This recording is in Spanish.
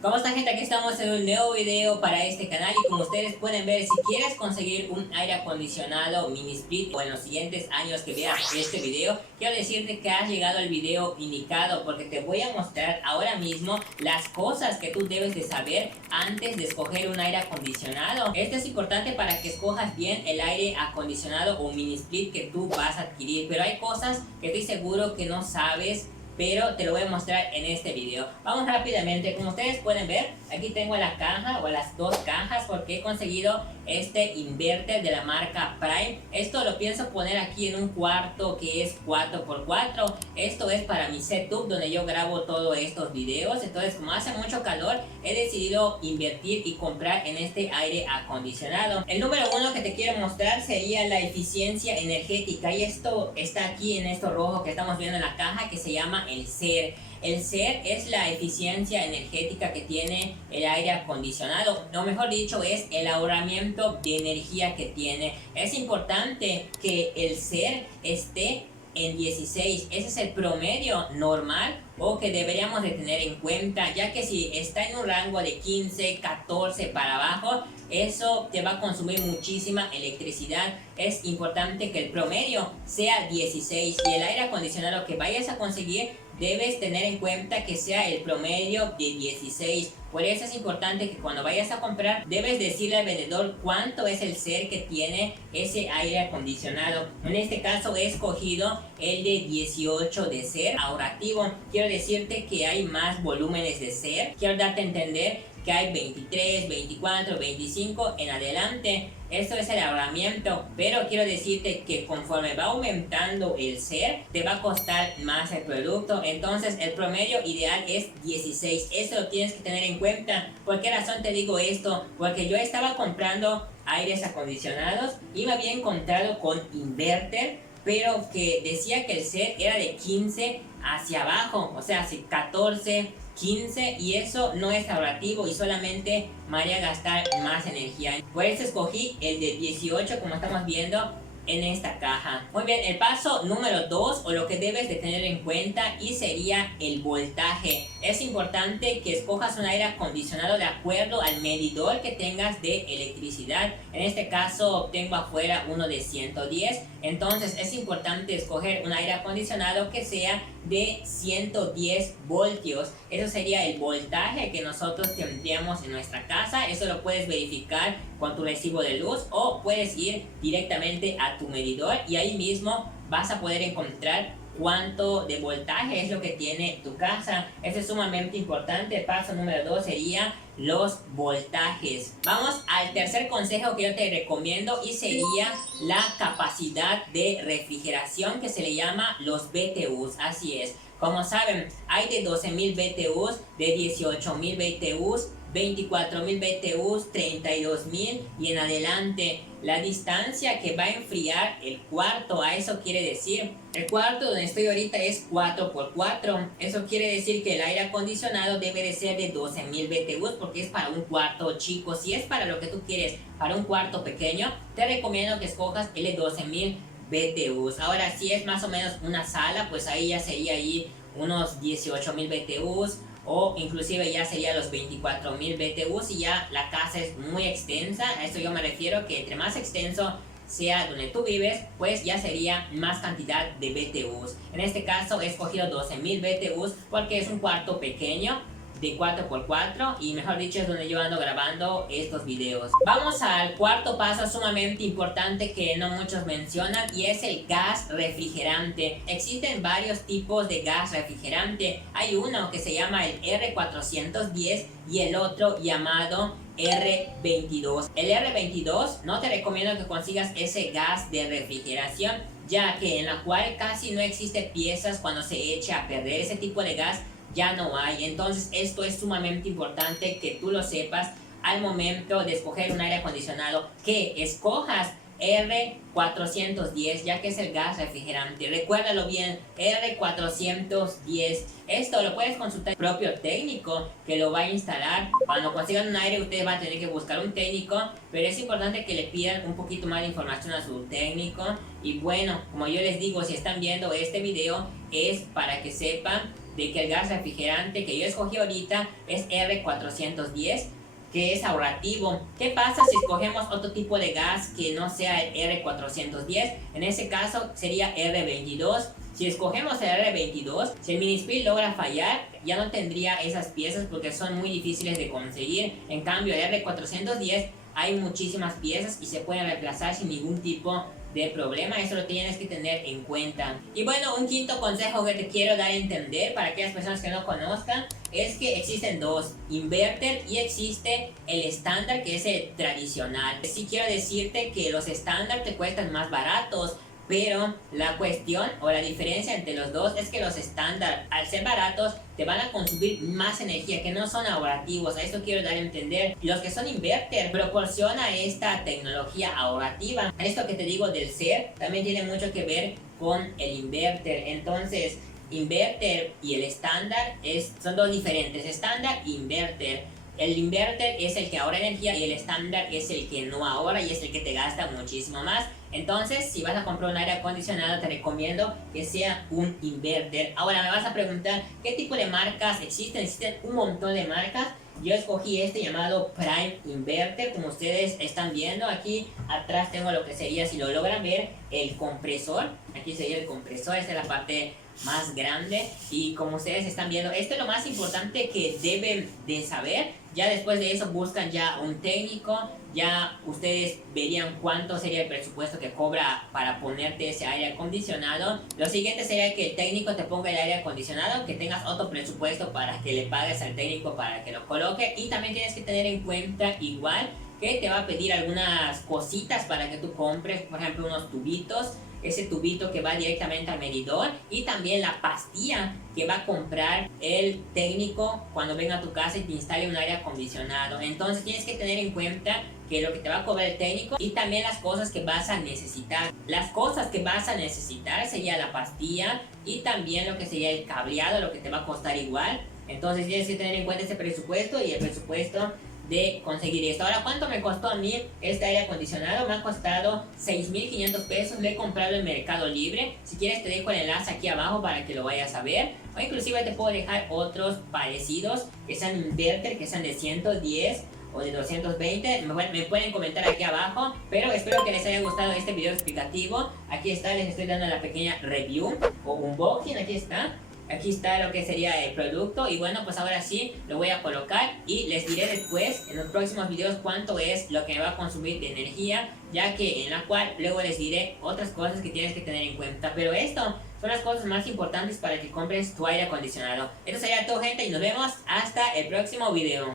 ¿Cómo está, gente? Aquí estamos en un nuevo video para este canal y como ustedes pueden ver, si quieres conseguir un aire acondicionado mini split o en los siguientes años que veas este video, quiero decirte que has llegado al video indicado, porque te voy a mostrar ahora mismo las cosas que tú debes de saber antes de escoger un aire acondicionado. Esto es importante para que escojas bien el aire acondicionado o mini split que tú vas a adquirir, pero hay cosas que estoy seguro que no sabes, pero te lo voy a mostrar en este video. Vamos rápidamente. Como ustedes pueden ver, aquí tengo la caja o las dos cajas porque he conseguido este inverter de la marca Prime. Esto lo pienso poner aquí en un cuarto que es 4x4. Esto es para mi setup donde yo grabo todos estos videos. Entonces, como hace mucho calor, he decidido invertir y comprar en este aire acondicionado. El número uno que te quiero mostrar sería la eficiencia energética, y esto está aquí en esto rojo que estamos viendo en la caja, que se llama el SEER. El SEER es la eficiencia energética que tiene el aire acondicionado, o mejor dicho, es el ahorramiento de energía que tiene. Es importante que el SEER esté en 16, ese es el promedio normal o que deberíamos de tener en cuenta, ya que si está en un rango de 15, 14 para abajo, eso te va a consumir muchísima electricidad. Es importante que el promedio sea 16 y el aire acondicionado que vayas a conseguir debes tener en cuenta que sea el promedio de 16. Por eso es importante que cuando vayas a comprar debes decirle al vendedor cuánto es el SEER que tiene ese aire acondicionado. En este caso he escogido el de 18 de SEER ahorrativo. Quiero decirte que hay más volúmenes de SEER. Quiero darte a entender que hay 23, 24, 25 en adelante. Esto es el ahorramiento, pero quiero decirte que conforme va aumentando el SEER, te va a costar más el producto. Entonces el promedio ideal es 16. Eso lo tienes que tener en cuenta. ¿Por qué razón te digo esto? Porque yo estaba comprando aires acondicionados y me había encontrado con inverter, pero que decía que el SEER era de 15 hacia abajo, o sea, 14, 15, y eso no es ahorrativo y solamente me haría gastar más energía. Por eso escogí el de 18, como estamos viendo en esta caja. Muy bien, el paso número 2, o lo que debes de tener en cuenta, y sería el voltaje. Es importante que escojas un aire acondicionado de acuerdo al medidor que tengas de electricidad. En este caso tengo afuera uno de 110, entonces es importante escoger un aire acondicionado que sea de 110 voltios. Eso sería el voltaje que nosotros tendríamos en nuestra casa. Eso lo puedes verificar con tu recibo de luz o puedes ir directamente a tu medidor y ahí mismo vas a poder encontrar cuánto de voltaje es lo que tiene tu casa. Eso es sumamente importante. Paso número 2 sería los voltajes. Vamos al tercer consejo que yo te recomiendo, y sería la capacidad de refrigeración, que se le llama los BTUs. Así es, como saben, hay de 12.000 BTUs, de 18.000 BTUs, 24.000 BTUs, 32.000 y en adelante. La distancia que va a enfriar el cuarto, a eso quiere decir, el cuarto donde estoy ahorita es 4x4. Eso quiere decir que el aire acondicionado debe de ser de 12.000 BTUs porque es para un cuarto chico. Si es para lo que tú quieres, para un cuarto pequeño, te recomiendo que escojas el de 12.000 BTUs. Ahora, si es más o menos una sala, pues ahí ya sería ahí unos 18.000 BTUs, o inclusive ya sería los 24.000 BTUs, y ya la casa es muy extensa. A esto yo me refiero, que entre más extenso sea donde tú vives, pues ya sería más cantidad de BTUs. En este caso he escogido 12.000 BTUs porque es un cuarto pequeño de 4x4 y mejor dicho es donde yo ando grabando estos videos. Vamos al cuarto paso sumamente importante que no muchos mencionan, y es el gas refrigerante. Existen varios tipos de gas refrigerante. Hay uno que se llama el R410 y el otro llamado R22. El R22 no te recomiendo que consigas ese gas de refrigeración, ya que en la cual casi no existe piezas cuando se echa a perder. Ese tipo de gas ya no hay. Entonces esto es sumamente importante que tú lo sepas al momento de escoger un aire acondicionado, que escojas R410, ya que es el gas refrigerante. Recuérdalo bien, R410. Esto lo puedes consultar el propio técnico que lo va a instalar. Cuando consigan un aire, ustedes van a tener que buscar un técnico, pero es importante que le pidan un poquito más de información a su técnico. Y bueno, como yo les digo, si están viendo este video es para que sepan de que el gas refrigerante que yo escogí ahorita es R410, que es ahorrativo. ¿Qué pasa si escogemos otro tipo de gas que no sea el R410? En ese caso sería R22. Si escogemos el R22, si el mini split logra fallar, ya no tendría esas piezas porque son muy difíciles de conseguir. En cambio, el R410 hay muchísimas piezas y se pueden reemplazar sin ningún tipo de problema. Eso lo tienes que tener en cuenta. Y bueno, un quinto consejo que te quiero dar a entender para aquellas personas que no conozcan es que existen dos: inverter y existe el estándar, que es el tradicional. Sí quiero decirte que los estándar te cuestan más baratos, pero la cuestión o la diferencia entre los dos es que los estándar, al ser baratos, te van a consumir más energía, que no son ahorrativos. A esto quiero dar a entender. Los que son inverter proporciona esta tecnología ahorrativa. Esto que te digo del ser también tiene mucho que ver con el inverter. Entonces, inverter y el estándar son dos diferentes: estándar e inverter. El inverter es el que ahorra energía y el estándar es el que no ahorra y es el que te gasta muchísimo más. Entonces, si vas a comprar un aire acondicionado, te recomiendo que sea un inverter. Ahora me vas a preguntar, ¿qué tipo de marcas existen? Existen un montón de marcas. Yo escogí este llamado Prime Inverter. Como ustedes están viendo, aquí atrás tengo lo que sería, si lo logran ver, el compresor. Aquí sería el compresor, esta es la parte más grande. Y como ustedes están viendo, esto es lo más importante que deben de saber. Ya después de eso buscan ya un técnico. Ya ustedes verían cuánto sería el presupuesto que cobra para ponerte ese aire acondicionado. Lo siguiente sería que el técnico te ponga el aire acondicionado, que tengas otro presupuesto para que le pagues al técnico para que lo coloque. Y también tienes que tener en cuenta igual que te va a pedir algunas cositas para que tú compres, por ejemplo unos tubitos, ese tubito que va directamente al medidor, y también la pastilla que va a comprar el técnico cuando venga a tu casa y te instale un aire acondicionado. Entonces tienes que tener en cuenta que lo que te va a cobrar el técnico y también las cosas que vas a necesitar. Las cosas que vas a necesitar sería la pastilla y también lo que sería el cableado, lo que te va a costar igual. Entonces tienes que tener en cuenta ese presupuesto y el presupuesto de conseguir esto. Ahora, ¿cuánto me costó a mí este aire acondicionado? Me ha costado 6,500 pesos. Lo he comprado en Mercado Libre. Si quieres te dejo el enlace aquí abajo para que lo vayas a ver. O inclusive te puedo dejar otros parecidos que sean inverter, que sean de 110 o de 220. Me pueden comentar aquí abajo. Pero espero que les haya gustado este video explicativo. Aquí está, les estoy dando la pequeña review o unboxing. Aquí está. Aquí está lo que sería el producto. Y bueno, pues ahora sí lo voy a colocar y les diré después en los próximos videos cuánto es lo que me va a consumir de energía, ya que en la cual luego les diré otras cosas que tienes que tener en cuenta. Pero esto son las cosas más importantes para que compres tu aire acondicionado. Esto sería todo, gente, y nos vemos hasta el próximo video.